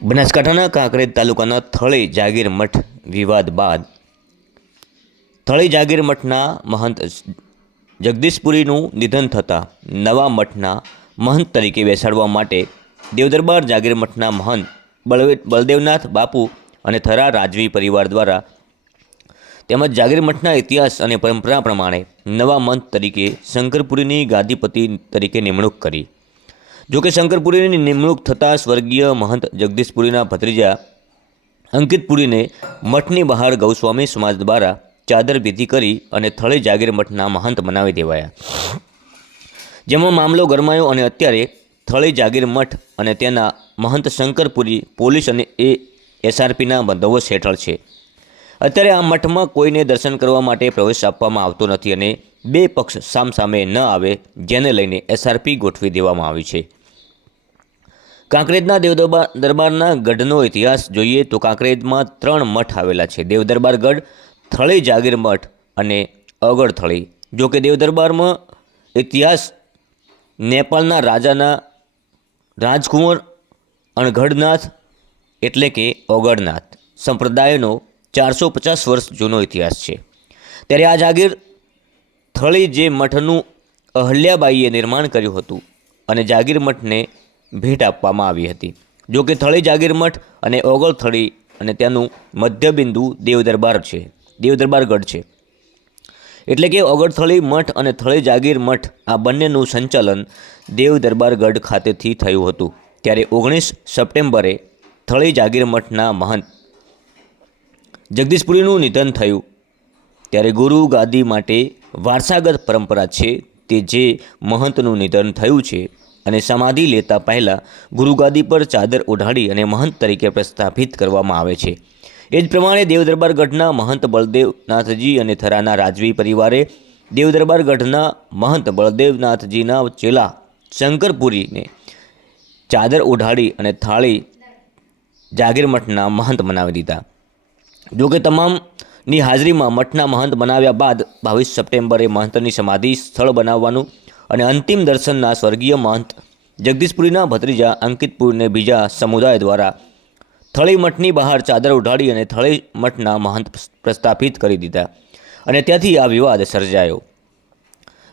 બનાસકાંઠાના કાંકરેજ તાલુકાના થળી જાગીર મઠ વિવાદ બાદ થળી જાગીર મઠના મહંત જગદીશપુરીનું નિધન થતાં નવા મઠના મહંત તરીકે બેસાડવા માટે દેવદરબાર જાગીર મઠના મહંત બળદેવનાથ બાપુ અને થરા રાજવી પરિવાર દ્વારા તેમજ જાગીર મઠના ઇતિહાસ અને પરંપરા પ્રમાણે નવા મહંત તરીકે શંકરપુરીની ગાદીપતિ તરીકે નિમણૂક કરી। જોકે શંકરપુરીની નિમણૂક થતાં સ્વર્ગીય મહંત જગદીશપુરીના ભત્રીજા અંકિતપુરીને મઠની બહાર ગૌસ્વામી સમાજ દ્વારા ચાદર વિધિ કરી અને થળી જાગીર મઠના મહંત બનાવી દેવાયા, જેમાં મામલો ગરમાયો અને અત્યારે થળી જાગીર મઠ અને તેના મહંત શંકરપુરી પોલીસ અને એસઆરપીના બંદોબસ્ત હેઠળ છે। અત્યારે આ મઠમાં કોઈને દર્શન કરવા માટે પ્રવેશ આપવામાં આવતો નથી અને બે પક્ષ સામસામે ન આવે, જેને લઈને એસઆરપી ગોઠવી દેવામાં આવી છે। કાંકરેજના દેવદરબારના ગઢનો ઇતિહાસ જોઈએ તો કાંકરેજમાં 3 મઠ આવેલા છે: દેવદરબાર ગઢ, થળી જાગીર મઠ અને અગડ થળી। જો કે દેવદરબારમાં ઇતિહાસ નેપાળના રાજાના રાજકુંવર અણઘડનાથ એટલે કે ઓગડનાથ સંપ્રદાયનો 450 વર્ષ જૂનો ઇતિહાસ છે। ત્યારે આ જાગીર થળી જે મઠનું અહલ્યાબાઈએ નિર્માણ કર્યું હતું અને જાગીર મઠને ભેટ આપવામાં આવી હતી। જો કે થળી જાગીર મઠ અને ઓગળ થળી અને તેનું મધ્યબિંદુ દેવદરબાર ગઢ છે। એટલે કે ઓગળ થળી મઠ અને થળી જાગીર મઠ આ બંનેનું સંચાલન દેવદરબાર ગઢ ખાતેથી થયું હતું। ત્યારે 19 સપ્ટેમ્બરે થળી જાગીર મઠના મહંત જગદીશપુરીનું નિધન થયું। ત્યારે ગુરુ ગાદી માટે વારસાગત પરંપરા છે તે જે મહંતનું નિધન થયું છે અને સમાધિ લેતા પહેલાં ગુરુગાદી પર ચાદર ઓઢાડી અને મહંત તરીકે પ્રસ્થાપિત કરવામાં આવે છે। એ જ પ્રમાણે દેવદરબાર ગઢના મહંત બળદેવનાથજી અને થરાના રાજવી પરિવારે દેવદરબાર ગઢના મહંત બળદેવનાથજીના ચેલા શંકરપુરીને ચાદર ઓઢાડી અને થાળી જાગીર મઠના મહંત બનાવી દીધા। જોકે તમામની હાજરીમાં મઠના મહંત બનાવ્યા બાદ 22 સપ્ટેમ્બરે મહંતની સમાધિ સ્થળ બનાવવાનું અને અંતિમ દર્શનના સ્વર્ગીય મહંત જગદીશપુરીના ભત્રીજા અંકિતપુરીને બીજા સમુદાય દ્વારા થળી મઠની બહાર ચાદર ઉઢાડી અને થળી મઠના મહંત પ્રસ્થાપિત કરી દીધા અને ત્યાંથી આ વિવાદ સર્જાયો।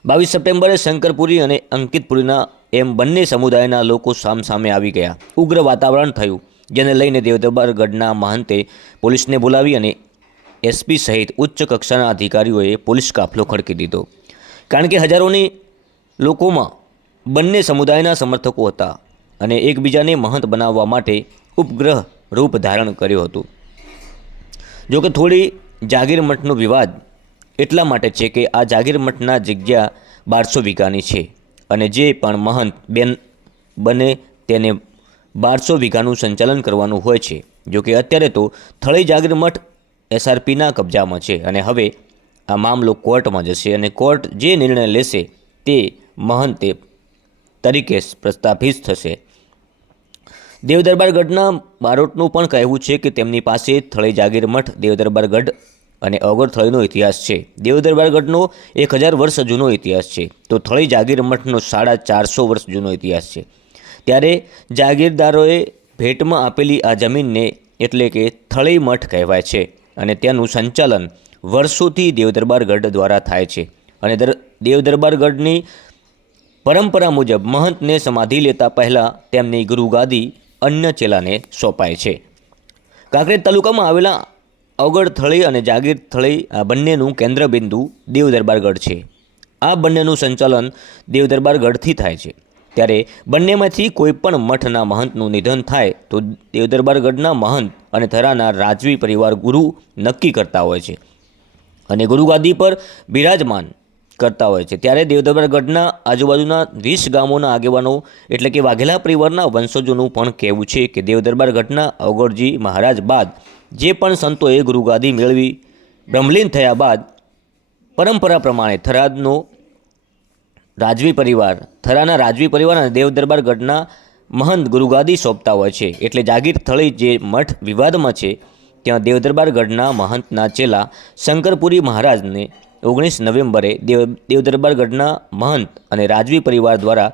22 સપ્ટેમ્બરે શંકરપુરી અને અંકિતપુરીના એમ બંને સમુદાયના લોકો સામસામે આવી ગયા। ઉગ્ર વાતાવરણ થયું, જેને લઈને દેવદરબાર ગઢના મહંતે પોલીસને બોલાવી અને એસપી સહિત ઉચ્ચ કક્ષાના અધિકારીઓએ પોલીસ કાફલો ખડકી દીધો, કારણ કે હજારોની લોકોમાં બંને સમુદાયના સમર્થકો હતા અને એકબીજાને મહંત બનાવવા માટે ઉપગ્રહ રૂપ ધારણ કર્યું હતું। જોકે થોડી જાગીર મઠનો વિવાદ એટલા માટે છે કે આ જાગીર મઠના જગ્યા 1200 વીઘાની છે અને જે પણ મહંત બને તેને 1200 વીઘાનું સંચાલન કરવાનું હોય છે। જોકે અત્યારે તો થળી જાગીર મઠ એસઆરપીના કબજામાં છે અને હવે આ મામલો કોર્ટમાં જશે અને કોર્ટ જે નિર્ણય લેશે તે મહંતે તરીકે પ્રસ્થાપિત થશે। દેવદરબાર ગઢના બારોટનું પણ કહેવું છે કે તેમની પાસે થળી જાગીર મઠ, દેવદરબાર ગઢ અને ઓગળ થળીનો ઇતિહાસ છે। દેવદરબાર ગઢનો 1000 વર્ષ જૂનો ઇતિહાસ છે તો થળી જાગીર મઠનો 450 વર્ષ જૂનો ઇતિહાસ છે। ત્યારે જાગીરદારોએ ભેટમાં આપેલી આ જમીનને એટલે કે થળી મઠ કહેવાય છે અને તેનું સંચાલન વર્ષોથી દેવદરબાર ગઢ દ્વારા થાય છે અને દેવદરબાર ગઢની પરંપરા મુજબ મહંતને સમાધિ લેતા પહેલાં તેમની ગુરુગાદી અન્ય ચેલાને સોંપાય છે। કાંકરેજ તાલુકામાં આવેલા ઓગળ થળી અને જાગીર થળી આ બંનેનું કેન્દ્રબિંદુ દેવદરબાર ગઢ છે। આ બંનેનું સંચાલન દેવદરબાર ગઢથી થાય છે। ત્યારે બંનેમાંથી કોઈ પણ મઠના મહંતનું નિધન થાય તો દેવદરબાર ગઢના મહંત અને થરાના રાજવી પરિવાર ગુરુ નક્કી કરતા હોય છે અને ગુરુગાદી પર બિરાજમાન કરતા હોય છે। ત્યારે દેવદરબાર ગઢના આજુબાજુના 20 ગામોના આગેવાનો એટલે કે વાઘેલા પરિવારના વંશજોનું પણ કહેવું છે કે દેવદરબાર ગઢના અવગઢજી મહારાજ બાદ જે પણ સંતોએ ગુરુગાદી મેળવી બ્રહ્મલીન થયા બાદ પરંપરા પ્રમાણે થરાના રાજવી પરિવાર અને દેવદરબાર ગઢના મહંત ગુરુગાદી સોંપતા હોય છે। એટલે જાગીર થળી જે મઠ વિવાદમાં છે ત્યાં દેવદરબાર ગઢના મહંતના ચેલા શંકરપુરી મહારાજને 19 નવેમ્બરે દેવદરબાર ગઢના મહંત અને રાજવી પરિવાર દ્વારા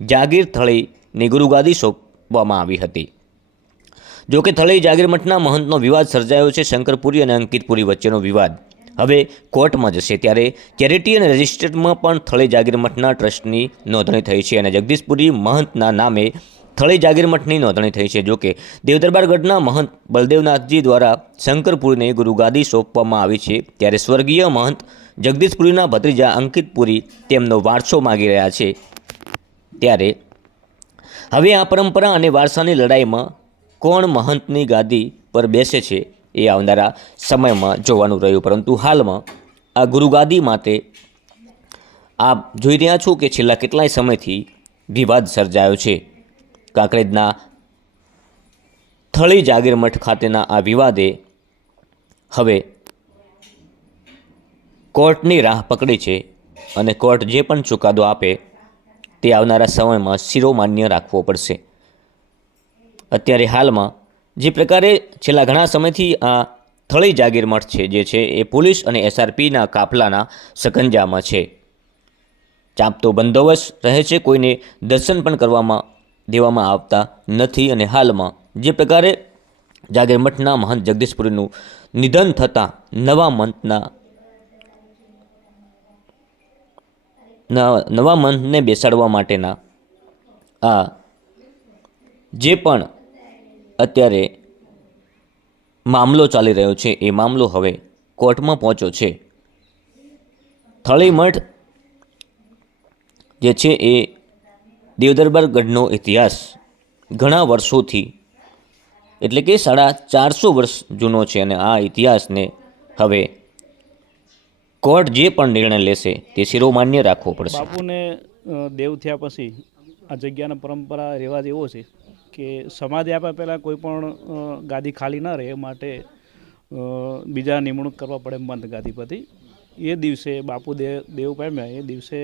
જાગીર થળીની ગુરુગાદી સોંપવામાં આવી હતી। જોકે થળી જાગીર મઠના મહંતનો વિવાદ સર્જાયો છે શંકરપુરી અને અંકિતપુરી વચ્ચેનો વિવાદ હવે કોર્ટમાં જશે ત્યારે ચેરિટી અને રજિસ્ટરમાં પણ થળી જાગીર મઠના ટ્રસ્ટની નોંધણી થઈ છે અને જગદીશપુરી મહંતના નામે થળી જાગીર મઠની નોંધણી થઈ છે. જોકે દેવદરબારગઢના મહંત બલદેવનાથજી દ્વારા શંકરપુરીને ગુરુગાદી સોંપવામાં આવી છે ત્યારે સ્વર્ગીય મહંત જગદીશપુરીના ભત્રીજા અંકિતપુરી તેમનો વારસો માગી રહ્યા છે. ત્યારે હવે આ પરંપરા અને વારસાની લડાઈમાં કોણ મહંતની ગાદી પર બેસે છે એ આવનારા સમયમાં જોવાનું રહ્યું. પરંતુ હાલમાં આ ગુરુગાદી માટે આપ જોઈ રહ્યા છો કે છેલ્લા કેટલાય સમયથી વિવાદ સર્જાયો છે. કાંકરેજના થળી જાગીર મઠ ખાતેના આ વિવાદે હવે કોર્ટની રાહ પકડી છે અને કોર્ટ જે પણ ચુકાદો આપે તે આવનારા સમયમાં શિરોમાન્ય રાખવો પડશે. અત્યારે હાલમાં જે પ્રકારે છેલ્લા ઘણા સમયથી આ થળી જાગીર મઠ છે જે છે એ પોલીસ અને એસઆરપીના કાફલાના સકંજામાં છે. ચાંપતો બંદોબસ્ત રહે છે, કોઈને દર્શન પણ કરવામાં દેવામાં આવતા નથી. અને હાલમાં જે પ્રકારે જાગીર મઠના મહંત જગદીશપુરીનું નિધન થતાં નવા મહંતને બેસાડવા માટેના આ જે પણ અત્યારે મામલો ચાલી રહ્યો છે એ મામલો હવે કોર્ટમાં પહોંચ્યો છે. થળી મઠ જે છે એ દેવદરબારગઢનો ઇતિહાસ ઘણા વર્ષોથી એટલે કે 450 વર્ષ જૂનો છે અને આ ઇતિહાસને હવે કોર્ટ જે પણ નિર્ણય લેશે તે શિરોમાન્ય રાખવો પડશે. બાપુને દેવ થયા પછી આ જગ્યાનો પરંપરા રિવાજ એવો છે કે સમાધિ આપ્યા પહેલાં કોઈ પણ ગાદી ખાલી ન રહે એ માટે બીજા નિમણૂક કરવા પડે મંત ગાદી પરથી. એ દિવસે બાપુ દેવ પામ્યા એ દિવસે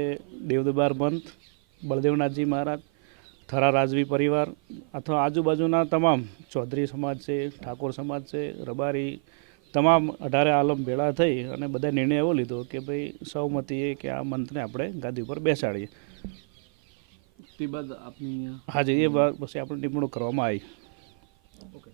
દેવદરબાર મંત બળદેવનાથજી મહારાજ, થરા રાજવી પરિવાર અથવા આજુબાજુના તમામ ચૌધરી સમાજ છે, ઠાકોર સમાજ છે, રબારી તમામ 18 આલમ ભેળા થઈ અને બધા નિર્ણય એવો લીધો કે ભાઈ સહમતીએ કે આ મંતને આપણે ગાદી ઉપર બેસાડીએ. તે બાદ આપની હાજી એ પછી આપણે નિમણૂક કરવામાં આવી. ઓકે.